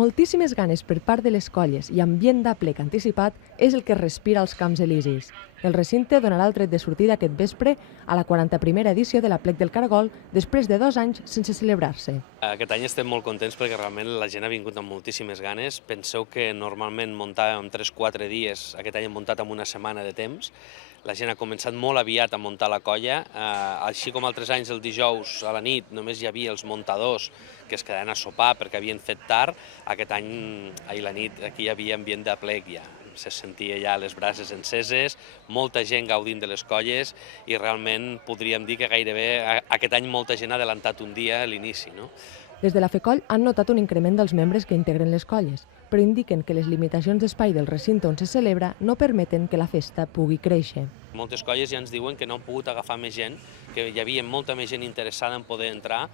Moltíssimes ganes per part de les colles i ambient d'aplec anticipat és el que respira als Camps Elisis. El recinte donarà el tret de sortida aquest vespre a la 41a edició de l'Aplec del Caragol després de 2 anys sense celebrar-se. Aquest any estem molt contents perquè realment la gent ha vingut amb moltíssimes ganes. Penseu que normalment muntàvem 3-4 dies, aquest any hem muntat amb una setmana de temps. La gent ha començat molt aviat a muntar la colla, així com altres anys el dijous a la nit només hi havia els muntadors que es quedaven a sopar perquè havien fet tard. Aquest any, ahir la nit, aquí hi havia ambient d'aplec ja. Se sentia ja les brases enceses, molta gent gaudint de les colles i realment podríem dir que gairebé aquest any molta gent ha adelantat un dia a l'inici, no? Des de la FECOL han notat un increment dels membres que integren les colles, però indiquen que les limitacions d'espai del recinte on se celebra no permeten que la festa pugui créixer. Moltes colles ja ens diuen que no han pogut agafar més gent, que hi havia molta més gent interessada en poder entrar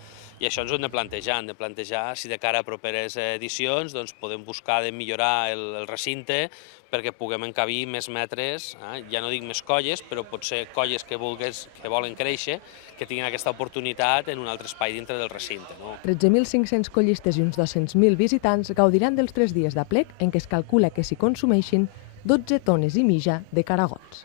i això ens ho hem de plantejar si de cara a properes edicions doncs, podem buscar de millorar el recinte perquè puguem encabir més metres, ja no dic més colles, però potser colles que volen créixer, que tinguin aquesta oportunitat en un altre espai dintre del recinte. 13.500 collistes i uns 200.000 visitants gaudiran dels 3 dies d'aplec en què es calcula que s'hi consumeixin 12 tones i mitja de caragols.